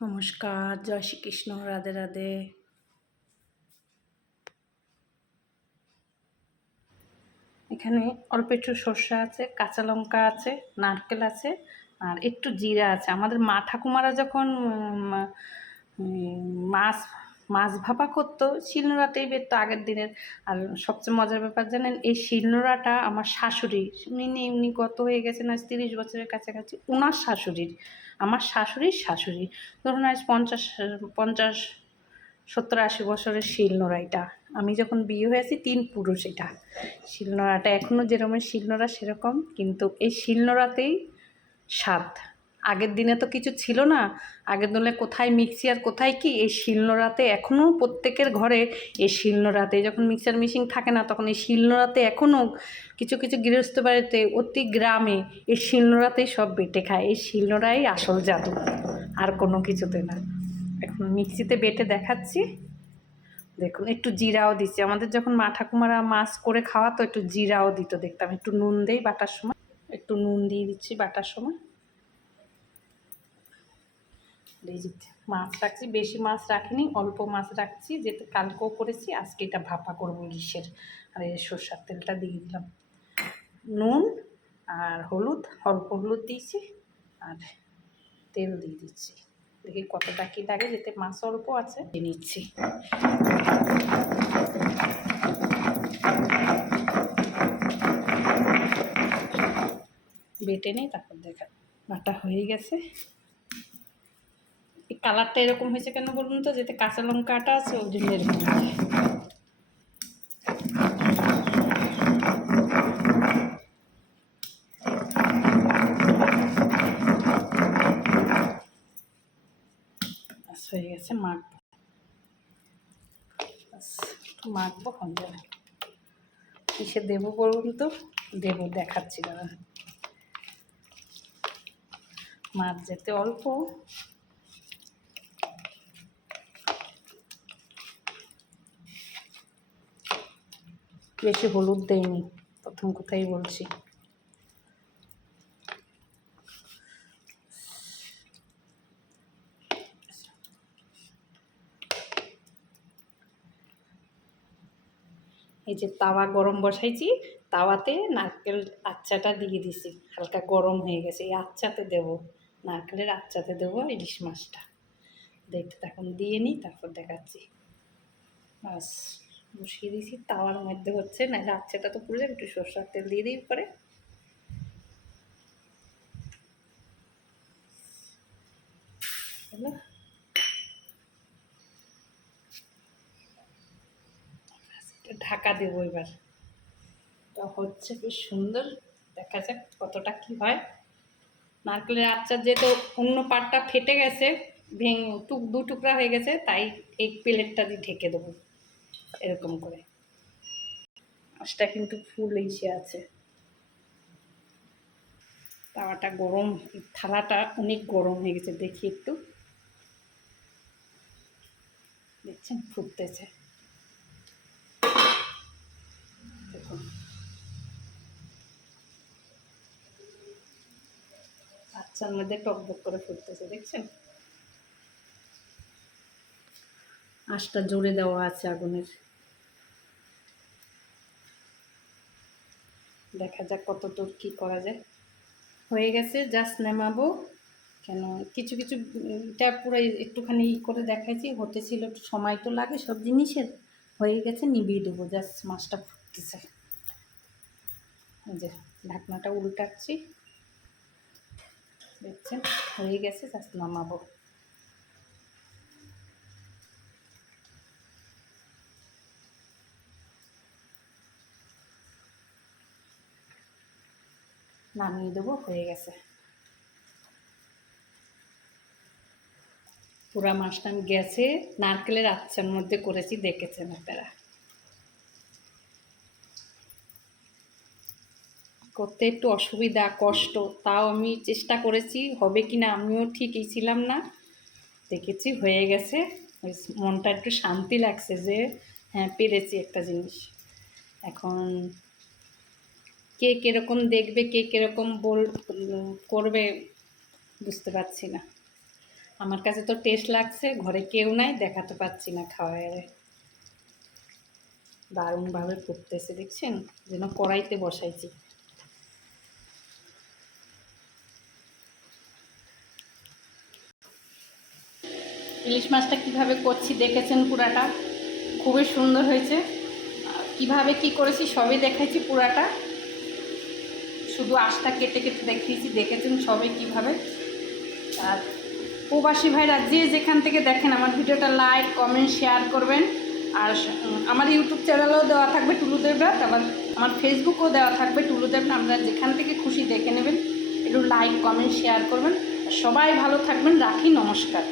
নমস্কার, জয় শ্রীকৃষ্ণ, রাধে রাধে। এখানে অল্প একটু সর্ষে আছে, কাঁচা লঙ্কা আছে, নারকেল আছে, আর একটু জিরা আছে। আমাদের মা ঠাকুমারা যখন মাছ মাছ ভাপা করতো, শিলনোড়াতেই বেরতো আগের দিনের। আর সবচেয়ে মজার ব্যাপার জানেন, এই শিলনোড়াটা আমার শাশুড়ি, উনি নেই উনি কত হয়ে গেছেন আজ তিরিশ বছরের কাছাকাছি ওনার শাশুড়ির, আমার শাশুড়ির শাশুড়ি। ধরুন আজ পঞ্চাশ পঞ্চাশ, সত্তর, আশি বছরের শিলনোড়া এটা আমি যখন বিয়ে হয়েছি, তিন পুরুষ এটা। শিলনোড়াটা এখনও যেরকম, শিলনোড়া সেরকম, কিন্তু এই শিলনোড়াতেই স্বাদ। আগের দিনে তো কিছু ছিল না। আগের দিনে কোথায় মিক্সি আর কোথায় কি? এই শিলনোড়াতে এখনও প্রত্যেকের ঘরে এই শিলনোড়াতে যখন মিক্সার মেশিন থাকে না, তখন এই শিলনোড়াতে এখনও কিছু কিছু গৃহস্থ বাড়িতে অতি গ্রামে এই শিলনোড়াতেই সব বেটে খায়। এই শিলনোড়াই আসল জাদু, আর কোনো কিছুতে না। এখন মিক্সিতে বেটে দেখাচ্ছি। দেখুন, একটু জিরাও দিচ্ছি। আমাদের যখন মা ঠাকুমারা মাছ করে খাওয়াতো, একটু জিরাও দিত দেখতাম। একটু নুন দেই বাটার সময়। একটু নুন দিয়ে দিচ্ছি বাটার সময়। এই মাছ রাখছি, বেশি মাছ রাখিনি, অল্প মাছ রাখছি যেটা কালকেও করেছি, আজকে এটা ভাপা করব ইলিশের। আর এই সর্ষার তেলটা দিয়ে দিলাম। নুন আর হলুদ, অল্প হলুদ দিয়েছি আর তেল দিয়ে দিচ্ছি। দেখি কতটা কী লাগে, যেতে মাছ অল্প আছে নিচ্ছি। বেটে নেই, তারপর দেখা বাটা হয়ে গেছে। কালারটা এরকম হয়েছে কেন বলুন তো? যেতে কাঁচা লঙ্কাটা আছে, ওই জন্য এরকম। হয়ে গেছে, মাখবো। মাখবো, হয়ে যাবে কিসে দেবো বলুন তো? দেবো, দেখাচ্ছি দাদা। মাছ যেতে অল্প। বেশি হলুদ দেয়নি প্রথম কথাই বলছি। এই যে তাওয়া গরম বসাইছি, তাওয়াতে নারকেল আচ্ছাটা দিয়ে দিছি, হালকা গরম হয়ে গেছে, এই আচ্চাতে দেবো, নারকেলের আচ্ছাতে দেবো ইলিশ মাছটা। দেখতে তখন দিয়ে নিই, তারপর দেখাচ্ছি। বাস। বসিয়ে দিয়েছি, তাওয়ার মধ্যে হচ্ছে নাহলে আচ্চাটা তো পুড়ে যাবে, একটু সরষার তেল দিয়ে দিই পরে ঢাকা দেবো এবার। তো হচ্ছে বেশ সুন্দর, দেখা যাক কতটা কি হয়। নারকেলের আচার যেহেতু অন্য পাটটা ফেটে গেছে, ভেঙে টুক, দু টুকরা হয়ে গেছে, তাই এই প্লেটটা দিয়ে ঢেকে দেবো। এরকম করে। মাছটা কিন্তু ফুল এসে আছে। তাওয়াটা গরম থালাটা অনেক গরম হয়ে গেছে, দেখি একটু। দেখছেন, ফুটতেছে। দেখুন। আচ্ছার মধ্যে টকবক করে ফুটতেছে, দেখছেন? আঁশটা জোরে দেওয়া আছে আগুনের। দেখা যাক কত দূর কী করা যায়। হয়ে গেছে, জাস্ট নামাবো। কেন? কিছু কিছু, এটা পুরো একটুখানি ই করে দেখাইছি হতেছিল একটু সময় তো লাগে সব জিনিসের। হয়ে গেছে নিভিয়ে দেবো, জাস্ট মাছটা ফুটতেছে। যে ঢাকনাটা উল্টাচ্ছি। দেখছেন? হয়ে গেছে, জাস্ট নামাবো। নামিয়ে দেবো, হয়ে গেছে। পুরা মাছটা আমি গেছে, নারকেলের আচ্ছার মধ্যে করেছি, দেখেছেন আপনারা। করতে একটু অসুবিধা, কষ্ট, তাও আমি চেষ্টা করেছি, হবে কি না আমিও ঠিকই ছিলাম না। দেখেছি, হয়ে গেছে। মনটা একটু শান্তি লাগছে যে হ্যাঁ পেরেছি একটা জিনিস। এখন কে কীরকম দেখবে, কে কীরকম বল, করবে, বুঝতে পারছি না। আমার কাছে তো টেস্ট লাগছে, ঘরে কেউ নাই, দেখাতে পাচ্ছি না খাওয়ারে। দারুণভাবে ফুটতেছে, দেখছেন? যেন কড়াইতে বসাইছি। ইলিশ মাছটা কীভাবে করছি দেখেছেন পুরাটা? খুবই সুন্দর হয়েছে। কীভাবে কি করেছি সবই দেখাইছি পুরাটা। শুধু আঁশটা কেটে কেটে দেখিয়েছি, দেখেছেন সবাই কীভাবে? আর প্রবাসী ভাইরা যে যেখান থেকে দেখেন আমার ভিডিওটা লাইক, কমেন্ট, শেয়ার করবেন। আর আমার ইউটিউব চ্যানেলেও দেওয়া থাকবে টুলু দেবরাত আবার আমার ফেসবুকেও দেওয়া থাকবে টুলু দেবরাত আপনারা যেখান থেকে খুশি দেখে নেবেন, একটু লাইক, কমেন্ট, শেয়ার করবেন। সবাই ভালো থাকবেন, রাখি, নমস্কার।